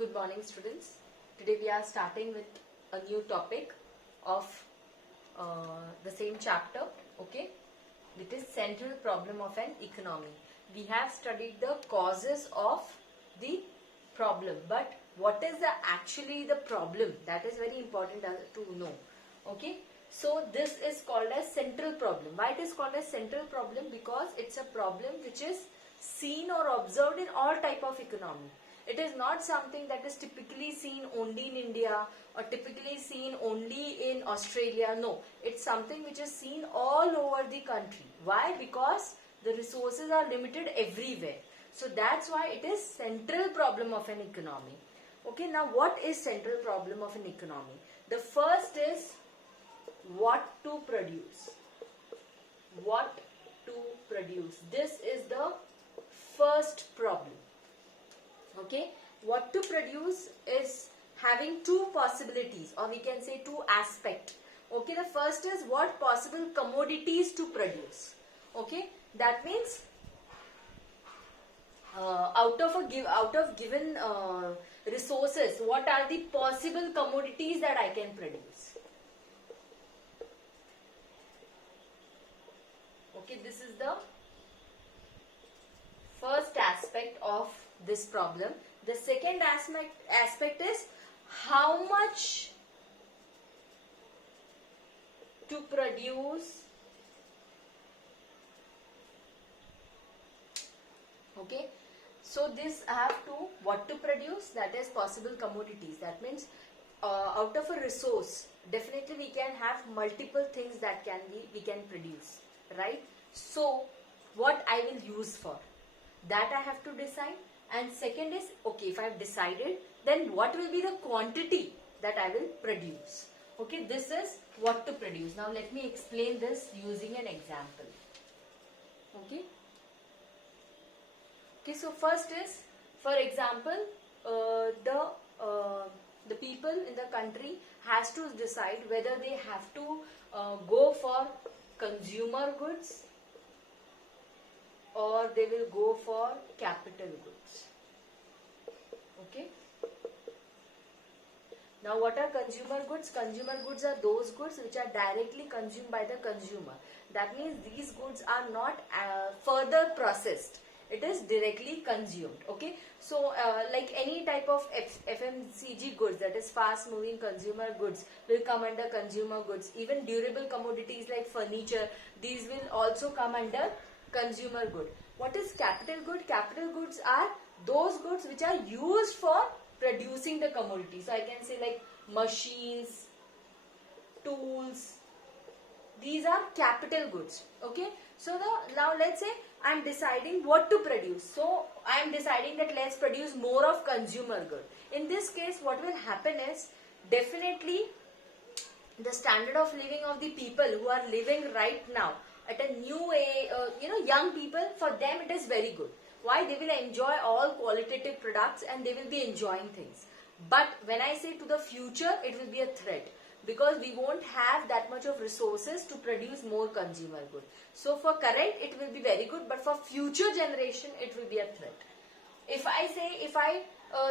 Good morning, students. Today we are starting with a new topic of the same chapter. Okay, it is central problem of an economy. We have studied the causes of the problem, but what is actually the problem? That is very important to know. Okay, so this is called as central problem. Why it is called as central problem? Because it's a problem which is seen or observed in all type of economy. It is not something that is typically seen only in India or typically seen only in Australia. No, it's something which is seen all over the country. Why? Because the resources are limited everywhere. So that's why it is central problem of an economy. Okay, now what is central problem of an economy? The first is what to produce. What to produce. This is the first problem. Okay, what to produce is having two possibilities, or we can say two aspects. Okay, the first is what possible commodities to produce. Okay, that means out of given resources, what are the possible commodities that I can produce. Okay, this is the first aspect of this problem. The second aspect is how much to produce. Okay, so this I have to what to produce, that is possible commodities. That means out of a resource, definitely we can have multiple things that we can produce, right? So what I will use for that I have to decide. And second is, okay, if I have decided, then what will be the quantity that I will produce. Okay, this is what to produce. Now let me explain this using an example. Okay. Okay, so first is, for example, the people in the country has to decide whether they have to go for consumer goods or they will go for capital goods. Okay. Now what are consumer goods? Consumer goods are those goods which are directly consumed by the consumer. That means these goods are not further processed. It is directly consumed. Okay. So like any type of FMCG goods, that is fast moving consumer goods, will come under consumer goods. Even durable commodities like furniture, these will also come under consumer good. What is capital good? Capital goods are those goods which are used for producing the commodity. So I can say like machines, tools. These are capital goods. Okay. So now let's say I am deciding what to produce. So I am deciding that let's produce more of consumer good. In this case, what will happen is definitely the standard of living of the people who are living right now at a new age, young people, for them it is very good. Why? They will enjoy all qualitative products and they will be enjoying things. But when I say to the future, it will be a threat, because we won't have that much of resources to produce more consumer good. So for current it will be very good, but for future generation it will be a threat. If I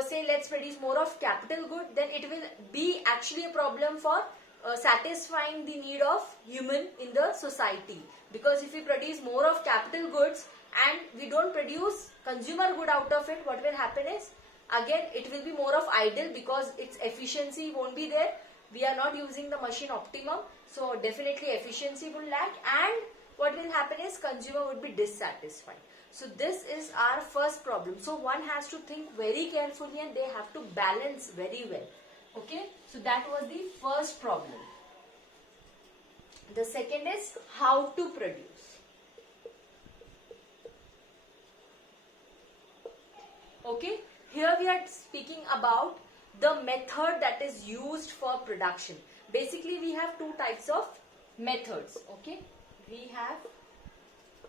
say let's produce more of capital good, then it will be actually a problem for satisfying the need of human in the society. Because if we produce more of capital goods and we don't produce consumer good out of it, what will happen is, again it will be more of idle, because its efficiency won't be there. We are not using the machine optimum, so definitely efficiency will lack, and what will happen is consumer would be dissatisfied. So this is our first problem. So one has to think very carefully and they have to balance very well. Okay, so that was the first problem. The second is how to produce. Okay, here we are speaking about the method that is used for production. Basically we have two types of methods. Okay, we have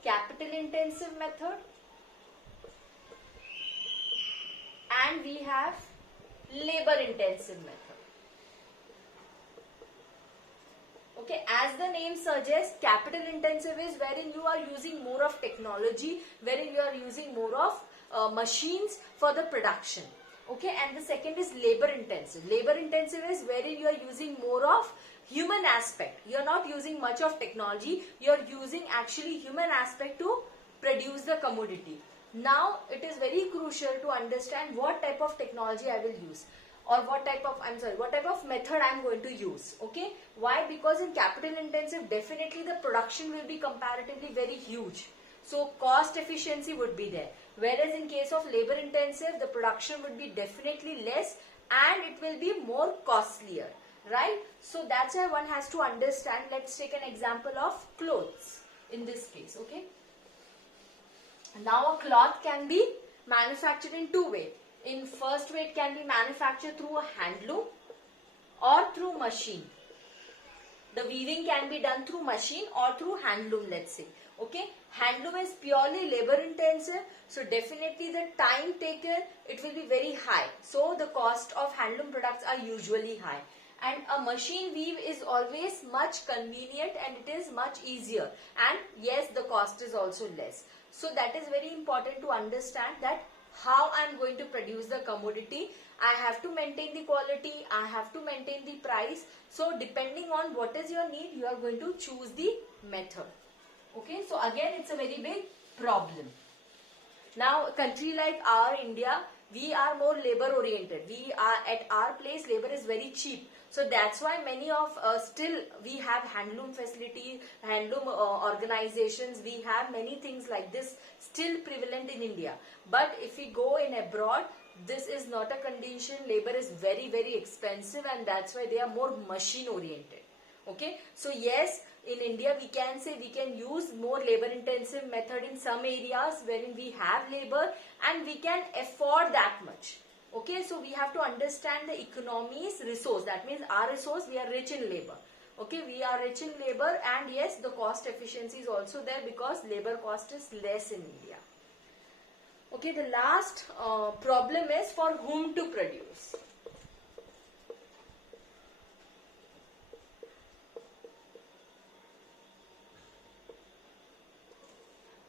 capital intensive method and we have labor intensive method. Okay, as the name suggests, capital intensive is wherein you are using more of technology, wherein you are using more of machines for the production. Okay, and the second is labor intensive. Labor intensive is wherein you are using more of human aspect. You are not using much of technology. You are using actually human aspect to produce the commodity. Now it is very crucial to understand what type of technology I will use, or what type of method I am going to use. Okay, why? Because in capital intensive, definitely the production will be comparatively very huge. So cost efficiency would be there. Whereas in case of labor intensive, the production would be definitely less and it will be more costlier, right? So that's why one has to understand. Let's take an example of clothes in this case, okay? Now a cloth can be manufactured in two ways. In first way, it can be manufactured through a handloom or through machine. The weaving can be done through machine or through handloom, let's say. Okay, handloom is purely labor intensive, so definitely the time taken, it will be very high. So the cost of handloom products are usually high. And a machine weave is always much convenient and it is much easier. And yes, the cost is also less. So that is very important to understand that how I am going to produce the commodity. I have to maintain the quality, I have to maintain the price. So depending on what is your need, you are going to choose the method. Okay, so again it's a very big problem. Now a country like our India, we are more labor oriented. We are at our place, labor is very cheap. So that's why many of still we have handloom facilities, handloom organizations, we have many things like this still prevalent in India. But if we go in abroad, this is not a condition. Labor is very, very expensive and that's why they are more machine oriented. Okay, so yes, in India we can say we can use more labor intensive method in some areas wherein we have labor and we can afford that much. Okay, so we have to understand the economy's resource. That means our resource, we are rich in labor. Okay, we are rich in labor and yes, the cost efficiency is also there because labor cost is less in India. Okay, the last problem is for whom to produce.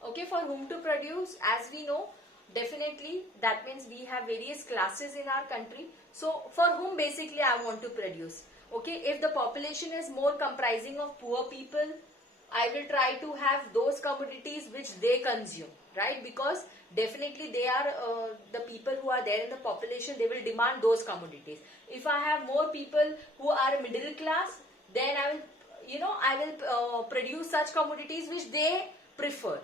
Okay, for whom to produce, as we know, definitely that means we have various classes in our country. So for whom basically I want to produce. Okay, if the population is more comprising of poor people, I will try to have those commodities which they consume, right? Because definitely they are the people who are there in the population, they will demand those commodities. If I have more people who are middle class, then I will produce such commodities which they prefer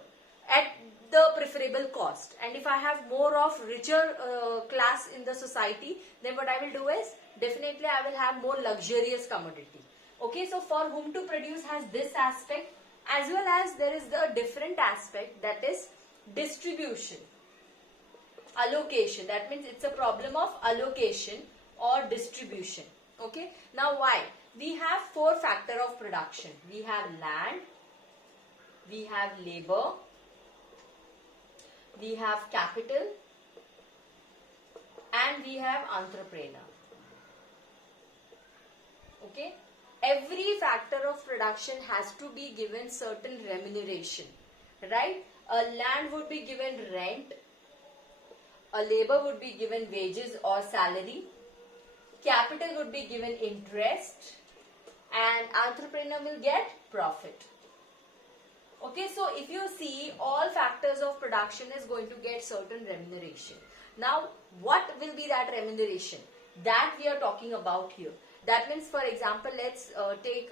at the preferable cost. And if I have more of richer class in the society, then what I will do is definitely I will have more luxurious commodity. Okay, so for whom to produce has this aspect, as well as there is the different aspect, that is distribution, allocation. That means it's a problem of allocation or distribution. Okay, now why? We have four factors of production. We have land, we have labor, we have capital, and we have entrepreneur. Okay, every factor of production has to be given certain remuneration, right? A land would be given rent, a labor would be given wages or salary, capital would be given interest, and entrepreneur will get profit. Okay, so if you see, all factors of production is going to get certain remuneration. Now, what will be that remuneration? That we are talking about here. That means, for example, let's take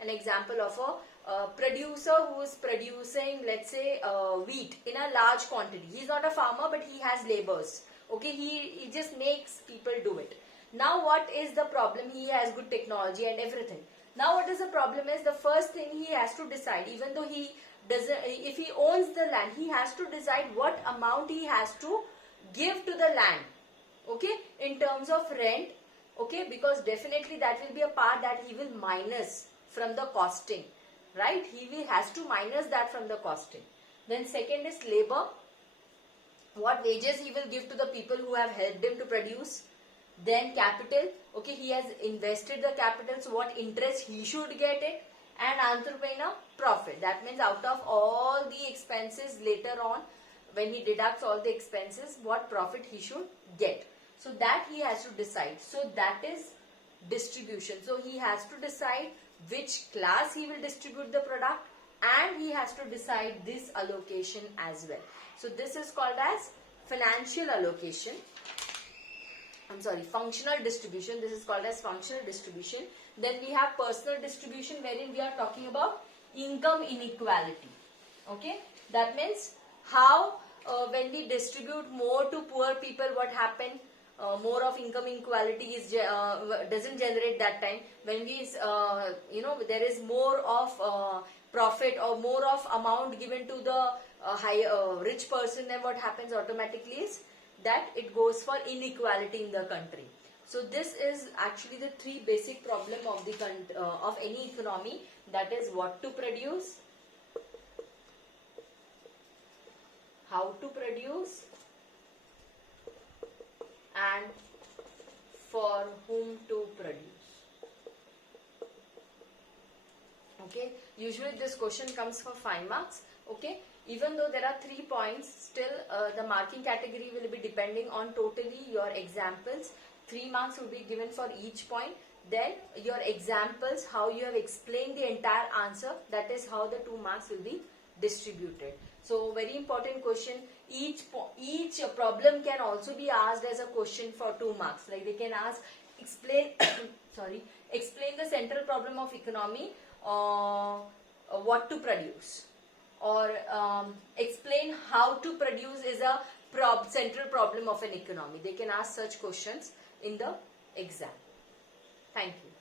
an example of a producer who is producing, let's say, wheat in a large quantity. He is not a farmer, but he has laborers. Okay, he just makes people do it. Now, what is the problem? He has good technology and everything. Now what is the problem is, the first thing he has to decide, even though he doesn't, if he owns the land, he has to decide what amount he has to give to the land, okay, in terms of rent, okay, because definitely that will be a part that he will minus from the costing, right? Has to minus that from the costing. Then second is labor, what wages he will give to the people who have helped him to produce. Then capital, okay, he has invested the capital, so what interest he should get it. And entrepreneur, profit. That means out of all the expenses later on, when he deducts all the expenses, what profit he should get. So that he has to decide. So that is distribution. So he has to decide which class he will distribute the product, and he has to decide this allocation as well. So this is called as financial allocation. Functional distribution. This is called as functional distribution. Then we have personal distribution, wherein we are talking about income inequality. Okay, that means how when we distribute more to poor people, what happened? More of income inequality is doesn't generate that time. When we there is more of profit or more of amount given to the rich person, then what happens automatically is that it goes for inequality in the country. So this is actually the three basic problem of the of any economy, that is what to produce, how to produce, and for whom to produce. Okay, usually this question comes for 5 marks. Okay, even though there are 3 points, still the marking category will be depending on totally your examples. 3 marks will be given for each point. Then your examples, how you have explained the entire answer, that is how the 2 marks will be distributed. So very important question. Each problem can also be asked as a question for 2 marks. Like they can ask, explain explain the central problem of economy, what to produce, or explain how to produce is a central problem of an economy. They can ask such questions in the exam. Thank you.